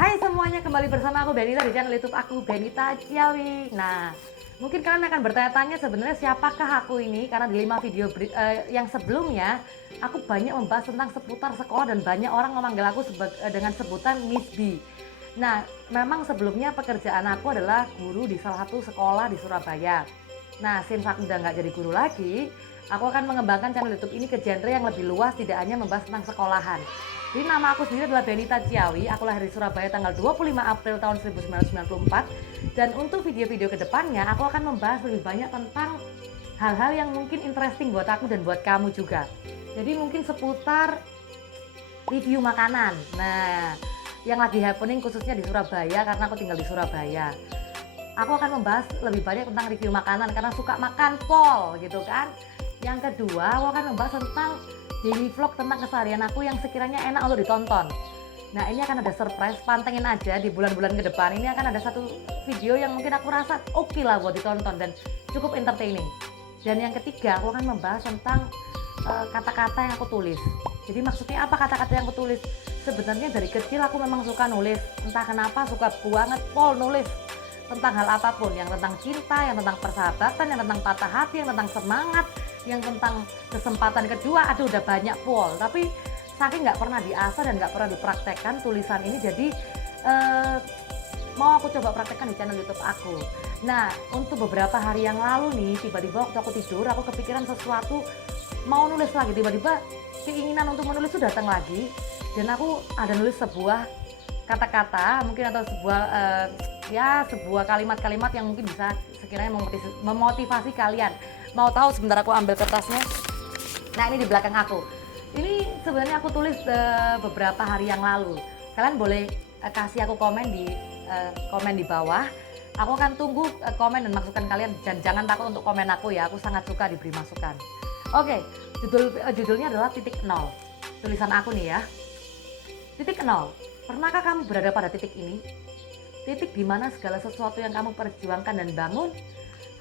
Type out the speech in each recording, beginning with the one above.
Hai semuanya, kembali bersama aku Benita di channel YouTube aku Benita Ciawi. Nah, mungkin kalian akan bertanya-tanya sebenarnya siapakah aku ini, karena di 5 video yang sebelumnya aku banyak membahas tentang seputar sekolah dan banyak orang memanggil aku dengan sebutan Miss B. Nah, memang sebelumnya pekerjaan aku adalah guru di salah satu sekolah di Surabaya. Nah, since aku udah nggak jadi guru lagi, aku akan mengembangkan channel YouTube ini ke genre yang lebih luas, tidak hanya membahas tentang sekolahan. Jadi nama aku sendiri adalah Benita Ciawi, aku lahir di Surabaya tanggal 25 April tahun 1994. Dan untuk video-video kedepannya aku akan membahas lebih banyak tentang hal-hal yang mungkin interesting buat aku dan buat kamu juga. Jadi mungkin seputar review makanan, nah yang lagi happening khususnya di Surabaya karena aku tinggal di Surabaya. Aku akan membahas lebih banyak tentang review makanan karena suka makan pol gitu kan. Yang kedua, aku akan membahas tentang daily vlog tentang keseharian aku yang sekiranya enak untuk ditonton. Nah, ini akan ada surprise, pantengin aja di bulan-bulan ke depan. Ini akan ada satu video yang mungkin aku rasa oke lah buat ditonton dan cukup entertaining. Dan yang ketiga, aku akan membahas tentang kata-kata yang aku tulis. Jadi maksudnya apa kata-kata yang aku tulis? Sebenarnya dari kecil aku memang suka nulis. Entah kenapa suka banget pol nulis tentang hal apapun, yang tentang cinta, yang tentang persahabatan, yang tentang patah hati, yang tentang semangat, yang tentang kesempatan kedua. Aduh, udah banyak pol, tapi saking nggak pernah diasah dan nggak pernah dipraktekkan tulisan ini, jadi mau aku coba praktekkan di channel YouTube aku. Nah, untuk beberapa hari yang lalu nih, tiba-tiba waktu aku tidur, aku kepikiran sesuatu, mau nulis lagi. Tiba-tiba keinginan untuk menulis itu datang lagi, dan aku ada nulis sebuah kata-kata mungkin atau sebuah kalimat-kalimat yang mungkin bisa sekiranya memotivasi kalian. Mau tahu? Sebentar aku ambil kertasnya. Nah, ini di belakang aku. Ini sebenarnya aku tulis beberapa hari yang lalu. Kalian boleh kasih aku komen di bawah. Aku akan tunggu komen dan masukan kalian, dan jangan takut untuk komen aku ya. Aku sangat suka diberi masukan. Oke, judulnya adalah titik nol. Tulisan aku nih ya. Titik nol. Pernahkah kamu berada pada titik ini? Titik di mana segala sesuatu yang kamu perjuangkan dan bangun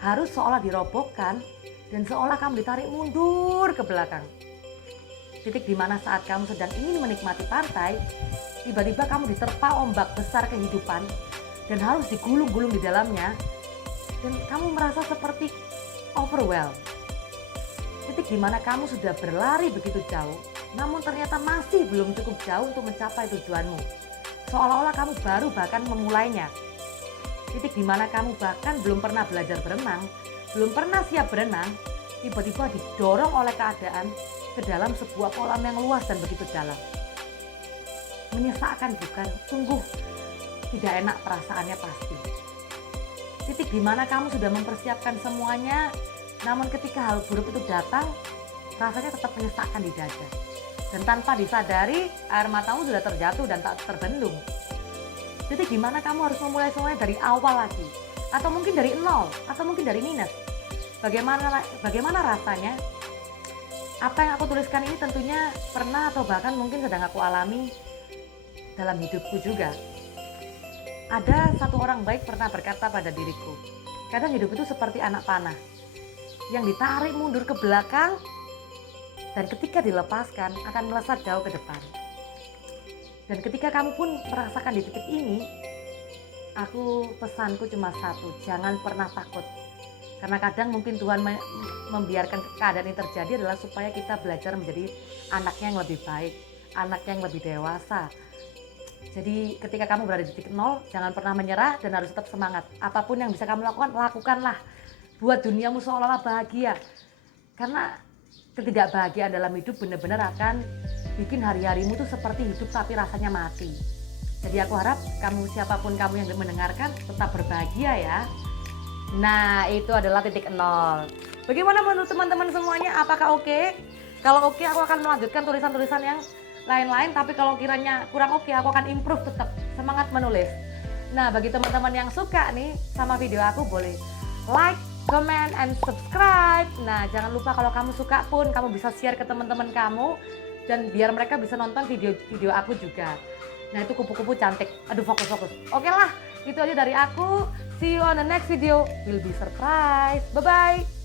harus seolah dirobohkan dan seolah kamu ditarik mundur ke belakang. Titik di mana saat kamu sedang ingin menikmati pantai, tiba-tiba kamu diterpa ombak besar kehidupan dan harus digulung-gulung di dalamnya, dan kamu merasa seperti overwhelmed. Titik di mana kamu sudah berlari begitu jauh, namun ternyata masih belum cukup jauh untuk mencapai tujuanmu. Seolah-olah kamu baru bahkan memulainya. Titik di mana kamu bahkan belum pernah belajar berenang, belum pernah siap berenang, tiba-tiba didorong oleh keadaan ke dalam sebuah kolam yang luas dan begitu dalam. Menyesakkan bukan? Sungguh tidak enak perasaannya pasti. Titik di mana kamu sudah mempersiapkan semuanya, namun ketika hal buruk itu datang, rasanya tetap menyesakkan di dada. Dan tanpa disadari, air matamu sudah terjatuh dan tak terbendung. Titik di mana kamu harus memulai semuanya dari awal lagi, atau mungkin dari nol, atau mungkin dari minus. Bagaimana rasanya? Apa yang aku tuliskan ini tentunya pernah atau bahkan mungkin sedang aku alami dalam hidupku juga. Ada satu orang baik pernah berkata pada diriku, kadang hidup itu seperti anak panah yang ditarik mundur ke belakang, dan ketika dilepaskan akan melesat jauh ke depan. Dan ketika kamu pun merasakan di titik ini, pesanku cuma satu, jangan pernah takut. Karena kadang mungkin Tuhan membiarkan keadaan ini terjadi adalah supaya kita belajar menjadi anaknya yang lebih baik, anaknya yang lebih dewasa. Jadi ketika kamu berada di titik nol, jangan pernah menyerah dan harus tetap semangat. Apapun yang bisa kamu lakukan, lakukanlah. Buat duniamu seolah-olah bahagia. Karena ketidakbahagiaan dalam hidup benar-benar akan bikin hari-harimu tuh seperti hidup tapi rasanya mati. Jadi aku harap siapapun kamu yang mendengarkan tetap berbahagia ya. Nah, itu adalah titik nol. Bagaimana menurut teman-teman semuanya? Apakah oke? Kalau oke, aku akan melanjutkan tulisan-tulisan yang lain-lain. Tapi kalau kiranya kurang oke, aku akan improve tetap. Semangat menulis. Nah, bagi teman-teman yang suka nih sama video aku, boleh like, comment, and subscribe. Nah, jangan lupa kalau kamu suka pun kamu bisa share ke teman-teman kamu, dan biar mereka bisa nonton video aku juga. Nah, itu kupu-kupu cantik. Aduh, fokus. Oke lah, itu aja dari aku. See you on the next video. Will be surprise. Bye-bye.